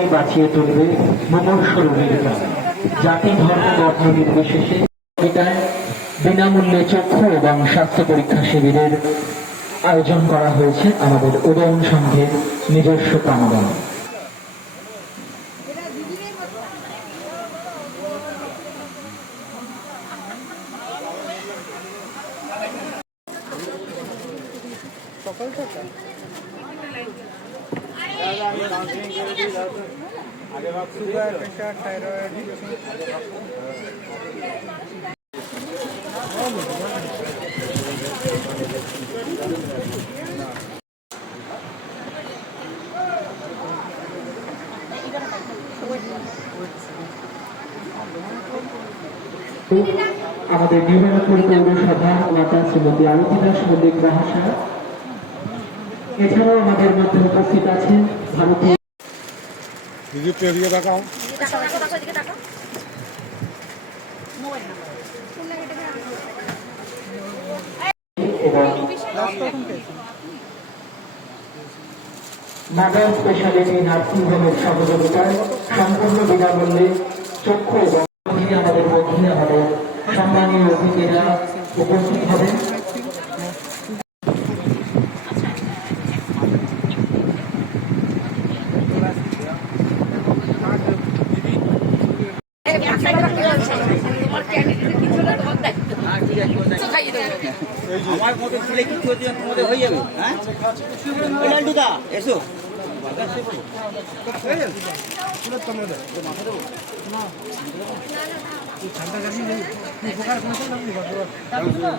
বাঁচিয়ে তুলবে মুমূর্ষ রোগীর। জাতি, ধর্ম বর্ণ নির্বিশেষে এটায় বিনামূল্যে চক্ষু এবং স্বাস্থ্য পরীক্ষা শিবিরের আয়োজন করা হয়েছে আমাদের উদয়ন সংঘের নিজস্ব প্রাণবন সুগার প্রেশার থাইরয়েড আমাদের নিরানপুর পৌরসভা মাতা শ্রীমতী আরতি দাস মল্লিক মহাশয় এছাড়াও আমাদের মধ্যে উপস্থিত আছেন ভারতীয় মাদার স্পেশালিটি নার্সিং হোমের সহযোগিতায় সম্পূর্ণ বিনামূল্যে চক্ষু এবং আমাদের মধ্যে আমাদের সম্মানীয় অতিথিরা উপস্থিত হবেন তোমার ক্যান্ডিডেট কিছু না তোমার দায়িত্ব তো খাইয়ে দেবো আমার মতো ছেলে কিছু হচ্ছে না, তোমাদের হয়ে যাবে হ্যাঁ ওই লাল্টুদা এসো তার গলায়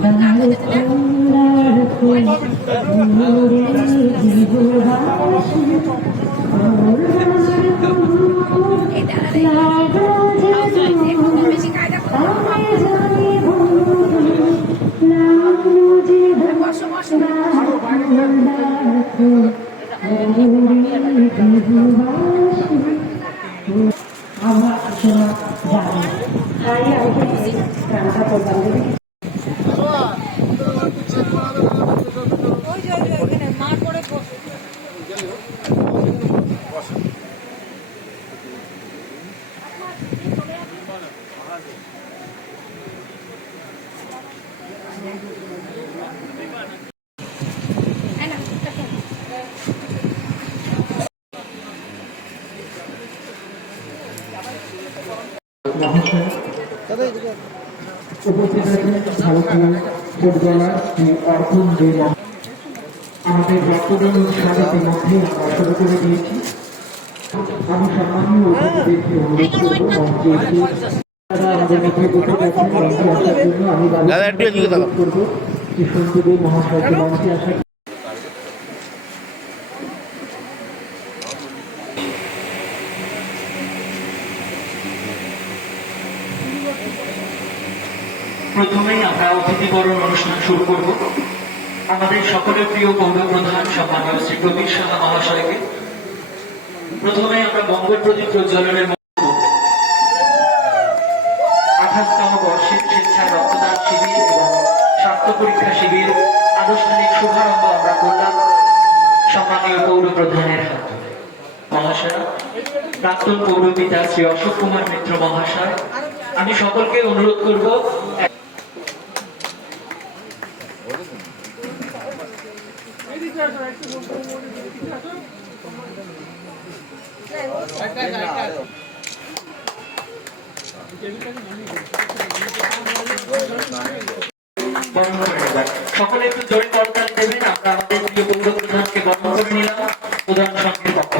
爱的痛，爱的苦。অর্জুন আমাদের রক্তদান উৎসব ইতিমধ্যে আমরা শুরু করে দিয়েছি আমি সম্মানীয় অতিথিদেরকে অনুরোধ করব মঞ্চে আমাদের প্রথমেই আমরা অতিথিবরণ অনুষ্ঠান শুরু করব। আমাদের সকলের প্রিয় পৌর প্রধান সম্মানীয় শ্রী প্রবীর সাহা মহাশয়কে প্রথমে আমরা মঙ্গল প্রদীপ প্রজ্বলনের আঠাশতম বর্ষের স্বেচ্ছা রক্তদান শিবির এবং স্বাস্থ্য পরীক্ষা শিবির আনুষ্ঠানিক শুভারম্ভ আমরা করলাম সম্মানীয় পৌর প্রধানের হাত। মহাশয় প্রাক্তন পৌরপিতা শ্রী অশোক কুমার মিত্র মহাশয়, আমি সকলকে অনুরোধ করব বরণ করে নেবেন সকলে একটু দেবেন, আমরা আমাদের পৌর প্রধানকে বরণ করে নিলাম, প্রধান সংঘের পক্ষ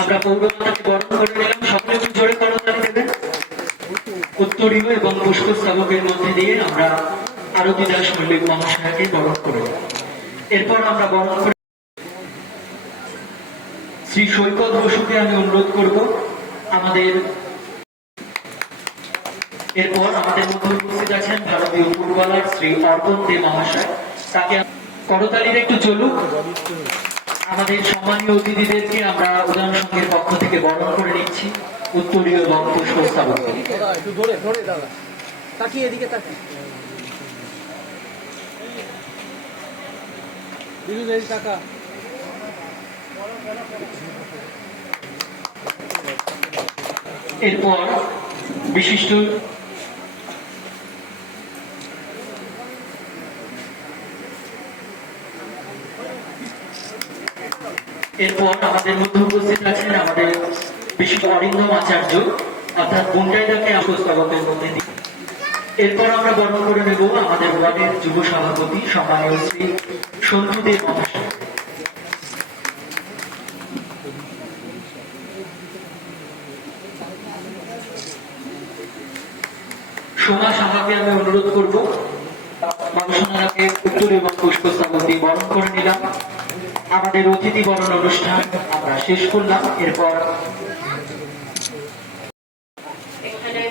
আমরা পৌর প্রধানকে বরণ করে নিলাম, সকলে একটু জোরে করতালি দেবেন উত্তরীয় এবং পুষ্পস্তবকের মধ্যে দিয়ে আমরা আরতি দাস মল্লিক মহাশয়কে বরণ করে। এরপর আমরা বরণ করে। শ্রী সৈকত বসুকে আমি অনুরোধ করব, আমাদের এরপর আমাদের মধ্যে উপস্থিত আছেন ভারতীয় ফুটবলার শ্রী অর্পণ দে মহাশয়। তাকে করতালির একটু চলুক। আমাদের সম্মানীয় অতিথিদেরকে আমরা উদান সংঘের পক্ষ থেকে বরণ করে নিচ্ছি। উত্তরীয় ধরে দাদা তাকিয়ে এদিকে তাকিয়ে। এই টাকা এরপর বিশিষ্ট এরপর আমাদের মধ্যে উপস্থিত আছেন আমাদের বিশিষ্ট অরিন্দম আচার্য, অর্থাৎ গুন্ডাইদাকে পুস্তকের মধ্যে দিয়ে। এরপর আমরা বর্ণন করে নেব আমাদের ওয়ার্ডের যুব সভাপতি, সম্মানীয় শ্রী মহাশয় সোমা সাহাকে আমি অনুরোধ করব। মানুষনাকে উত্তর এবং পুষ্পস্থাপতি বরণ করে নিলাম। আমাদের অতিথি বরণ অনুষ্ঠান আমরা শেষ করলাম। এরপর এখানে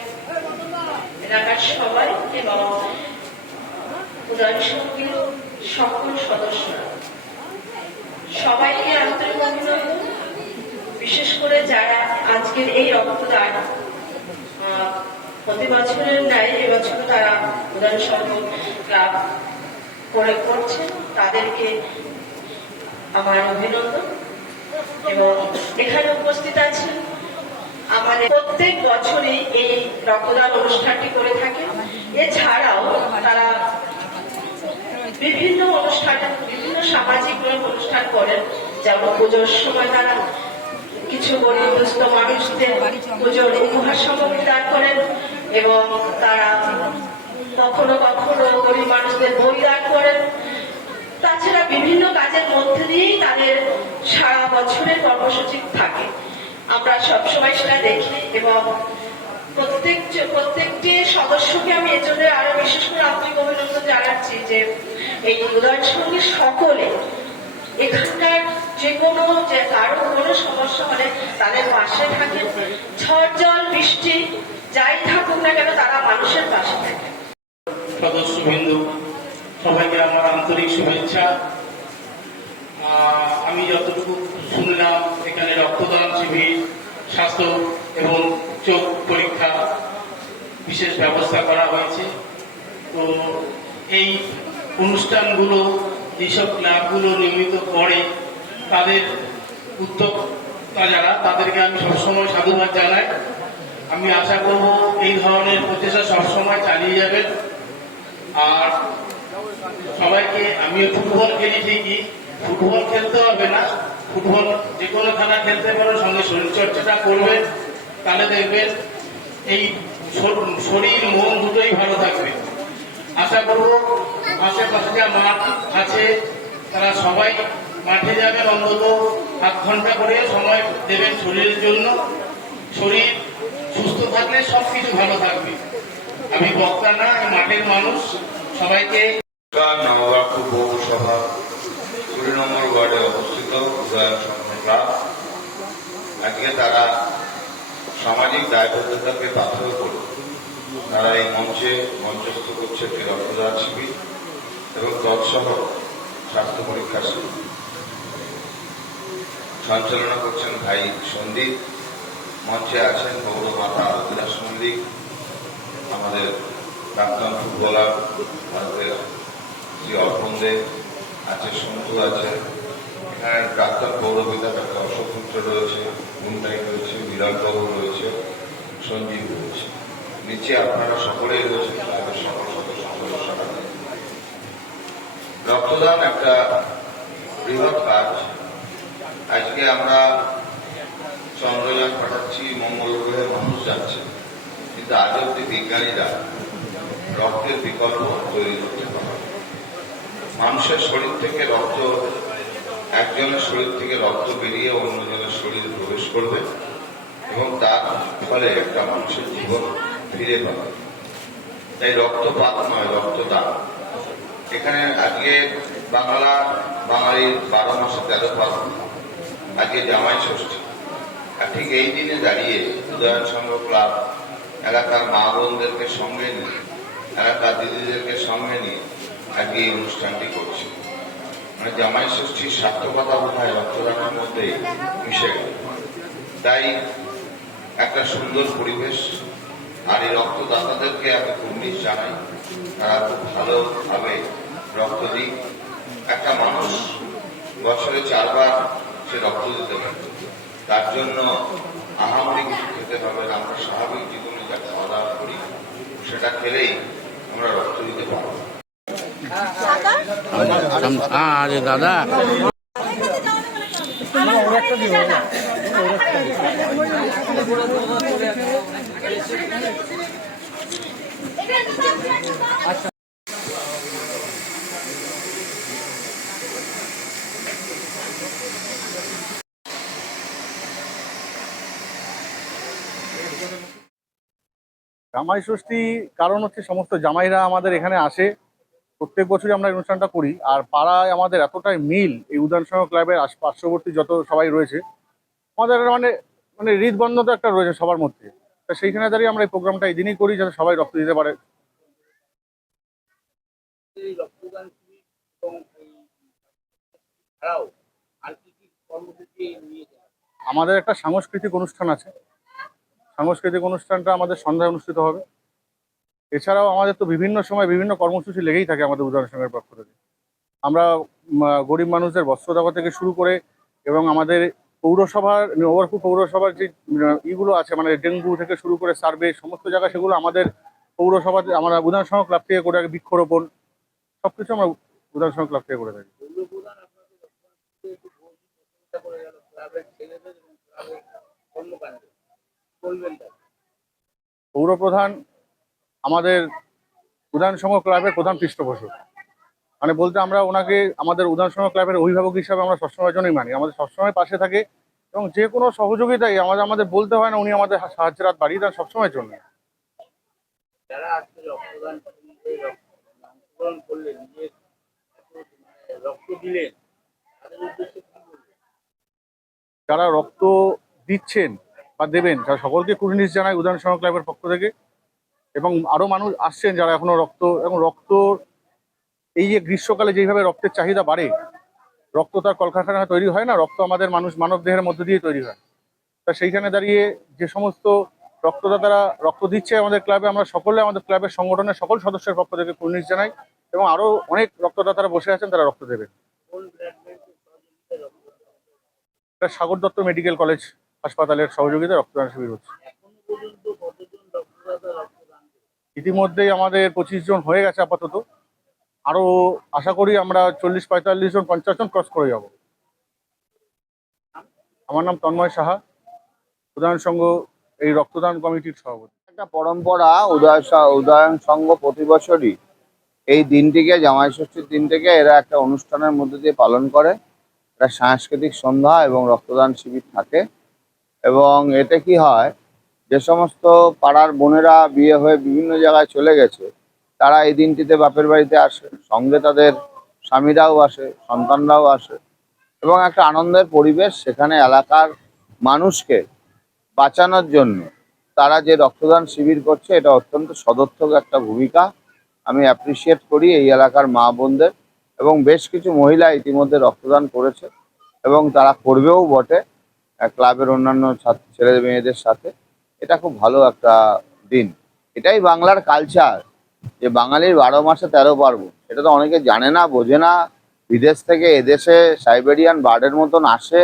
এলাকার সবাই এবং উদয় সঙ্গীর সকল সদস্যরা সবাইকে আন্তরিক অভিনন্দন বিশেষ করে যারা আজকের এই রক্তদান প্রতি বছরের ন্যায় এবছর তারা উদয় সংঘ ক্লাব করে করছেন, তাদেরকে আমার অভিনন্দন। এবং এখানে উপস্থিত আছেন আমাদের প্রত্যেক বছরই এই রক্তদান অনুষ্ঠানটি করে থাকে এছাড়াও তারা বিভিন্ন অনুষ্ঠান, বিভিন্ন সামাজিক অনুষ্ঠান করেন। যেমন পুজোর সময় তারা কিছু গরিব মানুষদের পুজোর উপহার সামগ্রী দান করেন এবং তারা কখনো কখনো গরিব মানুষদের বই দান করেন। তাছাড়া বিভিন্ন কাজের মধ্যে দিয়েই তাদের সারা বছরের কর্মসূচি থাকে। আমরা সবসময় সেটা দেখি এবং প্রত্যেক প্রত্যেকটি সদস্যকে আমি এর জন্য আরও বিশেষ করে অভিনন্দন জানাচ্ছি যে এই সকলে এখানকার যে কোনো যে কারও কোনো সমস্যা হলে তাদের পাশে থাকেন। ঝড় জল, বৃষ্টি, যাই থাকুক না কেন তারা মানুষের পাশে থাকে সদস্যবৃন্দ, সবাইকে আমার আন্তরিক শুভেচ্ছা। আমি যতটুকু শুনলাম, এখানে রক্তদান শিবির, স্বাস্থ্য এবং চোখ পরীক্ষা বিশেষ ব্যবস্থা করা হয়েছে। তো এই অনুষ্ঠানগুলো যেসব ক্লাবগুলো নিয়মিত করে, তাদের উদ্যোক্তা যারা, তাদেরকে আমি সবসময় সাধুবাদ জানাই। আমি আশা করব এই ধরনের প্রচেষ্টা সবসময় চালিয়ে যাবেন আর সবাইকে আমি ফুটবল খেলি ঠিকই। ফুটবল খেলতে হবে না। ফুটবল যে কোনো খেলা খেলতে পারো, সঙ্গে শরীরচর্চাটা করবেন তাহলে দেখবেন এই শরীর মন দুটোই ভালো থাকবে। আশা করব আশেপাশে যা মাঠ আছে, তারা সবাই মাঠে যাবেন, অন্তত আধ ঘণ্টা করে সময় দেবেন শরীরের জন্য। শরীর সুস্থ থাকলে সবকিছু ভালো থাকবে। আমি বক্তা না মাঠের মানুষ। সবাইকে পৌরসভা কুড়ি নম্বর ওয়ার্ডে অবস্থিত আজকে তারা সামাজিক দায়বদ্ধতাকে পাথর করে তারা এই মঞ্চে মঞ্চস্থ করছে একটি রক্তদান শিবির এবং তৎসহ স্বাস্থ্য পরীক্ষা শিবির। সঞ্চালনা করছেন ভাই সন্দীপ। মঞ্চে আছেন গৌর মাতা আলবিলাস মল্লিক, আমাদের প্রাক্তন ফুটবলার, ভারতের শ্রী অর্পণ দেব আছে সন্তু আছে মিত্র রয়েছে রয়েছে রয়েছে সঞ্জীব রয়েছে। নিচে আপনারা সকলেই রয়েছেন রক্তদান একটা বৃহৎ কাজ। আজকে আমরা চন্দ্রযান পাঠাচ্ছি, মঙ্গল গ্রহে মানুষ যাচ্ছে, কিন্তু কিন্তু আজ অব্দি বিজ্ঞানীরা রক্তের বিকল্প তৈরি করতে পারে মানুষের শরীর থেকে রক্ত একজনের শরীর থেকে রক্ত বেরিয়ে অন্যজনের শরীরে প্রবেশ করবে এবং তার ফলে একটা মানুষের জীবন ফিরে পাবে। তাই রক্তপাত নয়, রক্তদান। এখানে আজকে বাংলা, বাঙালির বারো মাসে তেরো পার্বণ। আজকে জামাই ষষ্ঠী। আর ঠিক এই দিনে দাঁড়িয়ে উদয়ন ক্লাব এলাকার মা বোনদেরকে সঙ্গে নিয়ে, এলাকার দিদিদেরকে সঙ্গে নিয়ে আজকে এই অনুষ্ঠানটি করছি। মানে জামাই ষষ্ঠীর সার্থকতা হয় রক্তদানের মধ্যে মিশে গেল। তাই একটা সুন্দর পরিবেশ আর এই রক্তদাতাদেরকে আমি কুর্নিশ জানাই। তারা খুব ভালোভাবে রক্ত দিক। একটা মানুষ বছরে চারবার সে রক্ত দিতে পারে। তার জন্য আহামরি কিছু খেতে হবে আমরা স্বাভাবিক জীবনে যা খাওয়া দাওয়া করি, সেটা খেলেই আমরা রক্ত দিতে পারব। আরে দাদা। জামাই ষষ্ঠী কারণ হচ্ছে সমস্ত জামাইরা আমাদের এখানে আসে। প্রত্যেক বছরই আমরা এই অনুষ্ঠানটা করি। আর পাড়ায় আমাদের এতটাই মিল এই উদয়ন সংঘ ক্লাবের পার্শ্ববর্তী যত সবাই রয়েছে, আমাদের মানে মানে হৃদবন্ধতা একটা রয়েছে সবার মধ্যে। তা সেইখানে দাঁড়িয়ে আমরা এই প্রোগ্রামটা এই দিনই করি যাতে সবাই রক্ত দিতে পারে? আমাদের একটা সাংস্কৃতিক অনুষ্ঠান আছে। সাংস্কৃতিক অনুষ্ঠানটা আমাদের সন্ধ্যায় অনুষ্ঠিত হবে। এছাড়াও আমাদের তো বিভিন্ন সময় বিভিন্ন কর্মসূচি লেগেই থাকে আমাদের উদাহরণ সংঘের পক্ষ থেকে। আমরা গরিব মানুষদের বস্ত্র দেওয়া থেকে শুরু করে এবং আমাদের পৌরসভার নবরপুর পৌরসভার যে ইগুলো আছে মানে ডেঙ্গু থেকে শুরু করে সার্ভে, সমস্ত জায়গা সেগুলো আমাদের পৌরসভাতে আমরা উদাহরণ সংঘ ক্লাব থেকে করে বৃক্ষরোপণ, সবকিছু আমরা উদাহরণ সংঘ ক্লাব থেকে করে থাকি। পৌরপ্রধান আমাদের উদাহরণ সংঘ ক্লাবের প্রধান পৃষ্ঠপোষক। মানে বলতে আমরা ওনাকে আমাদের উদাহরণ সংঘ ক্লাবের অভিভাবক হিসাবে আমরা সবসময় জন্যই মানি। আমাদের সবসময় পাশে থাকে এবং যে কোনো সহযোগিতাই আমাদের আমাদের বলতে হয় না উনি আমাদের সাহায্যের হাত বাড়িয়ে দেন সবসময়ের জন্য। যারা রক্ত দিচ্ছেন বা দেবেন তারা সকলকে কুর্নিশ জানায় উদাহরণ সংঘ ক্লাবের পক্ষ থেকে। এবং আরও মানুষ আসছেন যারা এখনও রক্ত, এবং রক্ত, এই যে গ্রীষ্মকালে যেভাবে রক্তের চাহিদা বাড়ে, রক্ত তার কলকারখানা তৈরি হয় না, রক্ত আমাদের মানুষ মানব দেহের মধ্যে দিয়ে তৈরি হয়। তা সেইখানে দাঁড়িয়ে যে সমস্ত রক্তদাতারা রক্ত দিচ্ছে আমাদের ক্লাবে, আমরা সকলে আমাদের ক্লাবের সংগঠনের সকল সদস্যের পক্ষ থেকে কুর্নিশ জানাই, এবং আরও অনেক রক্তদাতারা বসে আছেন, তারা রক্ত এটা সাগর দত্ত মেডিকেল কলেজ হাসপাতালের সহযোগিতায় রক্তদান শিবির হচ্ছে এখনও পর্যন্ত কতজন রক্তদাতা রক্তদান করেছে? ইতিমধ্যেই আমাদের পঁচিশ জন হয়ে গেছে আপাতত। আরও আশা করি আমরা চল্লিশ, পঁয়তাল্লিশ জন, পঞ্চাশ জন ক্রস করে যাব। আমার নাম তন্ময় সাহা উদাহরণ সংঘ, এই রক্তদান কমিটির সভাপতি। একটা পরম্পরা, উদয় উদয়ন সংঘ প্রতি বছরই এই দিনটিকে, জামাই ষষ্ঠীর দিনটিকে এরা একটা অনুষ্ঠানের মধ্যে দিয়ে পালন করে। একটা সাংস্কৃতিক সন্ধ্যা এবং রক্তদান শিবির থাকে। এবং এতে কি হয় যে সমস্ত পাড়ার বোনেরা বিয়ে হয়ে বিভিন্ন জায়গায় চলে গেছে, তারা এই দিনটিতে বাপের বাড়িতে আসে। সঙ্গে তাদের স্বামীরাও আসে, সন্তানরাও আসে। এবং একটা আনন্দের পরিবেশ সেখানে এলাকার মানুষকে বাঁচানোর জন্য তারা যে রক্তদান শিবির করছে, এটা অত্যন্ত সদর্থক একটা ভূমিকা। আমি অ্যাপ্রিসিয়েট করি এই এলাকার মা বোনদের এবং বেশ কিছু মহিলা ইতিমধ্যে রক্তদান করেছে এবং তারা করবেও বটে। ক্লাবের অন্যান্য ছাত্র ছেলে মেয়েদের সাথে। এটা খুব ভালো একটা দিন। এটাই বাংলার কালচার যে বাঙালির বারো মাসে তেরো পার্বণ। এটা তো অনেকে জানে না, বোঝে না। বিদেশ থেকে এদেশে সাইবেরিয়ান বার্ডের মতন আসে,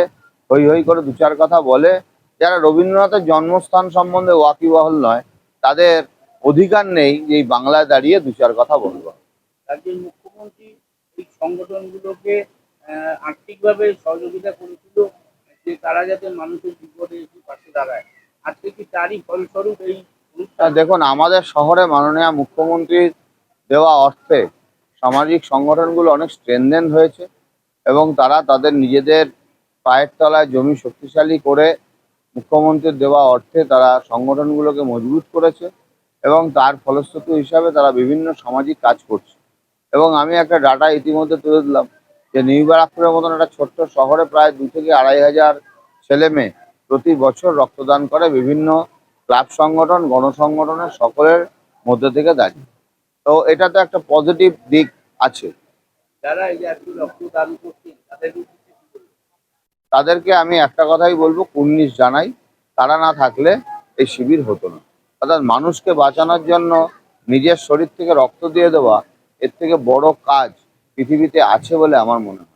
হই হই করে দু চার কথা বলে। যারা রবীন্দ্রনাথের জন্মস্থান সম্বন্ধে ওয়াকিবহল নয়, তাদের অধিকার নেই যে এই বাংলায় দাঁড়িয়ে দু চার কথা বলব। রাজ্যের মুখ্যমন্ত্রী সংগঠনগুলোকে আর্থিকভাবে সহযোগিতা করেছিল, যে তারা যাতে মানুষের বিপদে পাশে দাঁড়ায়। আজকে কি তারই ফলস্বরূপ এই দেখুন, আমাদের শহরে মাননীয় মুখ্যমন্ত্রীর দেওয়া অর্থে সামাজিক সংগঠনগুলো অনেক স্ট্রেনদেন হয়েছে এবং তারা তাদের নিজেদের পায়ের তলায় জমি শক্তিশালী করে মুখ্যমন্ত্রীর দেওয়া অর্থে তারা সংগঠনগুলোকে মজবুত করেছে এবং তার ফলশ্রুতি হিসাবে তারা বিভিন্ন সামাজিক কাজ করছে। এবং আমি একটা ডাটা ইতিমধ্যে তুলে দিলাম যে নিউ ব্যারাকপুরের মতন একটা ছোট্ট শহরে প্রায় দু থেকে আড়াই হাজার ছেলে মেয়ে প্রতি বছর রক্তদান করে বিভিন্ন ক্লাব সংগঠন গণসংগঠনের সকলের মধ্যে থেকে দাঁড়িয়ে তো এটা তো একটা পজিটিভ দিক আছে? তাদেরকে আমি একটা কথাই বলব কুর্নিশ জানাই তারা না থাকলে এই শিবির হতো না। অর্থাৎ মানুষকে বাঁচানোর জন্য নিজের শরীর থেকে রক্ত দিয়ে দেওয়া এর থেকে বড় কাজ পৃথিবীতে আছে বলে আমার মনে হয়।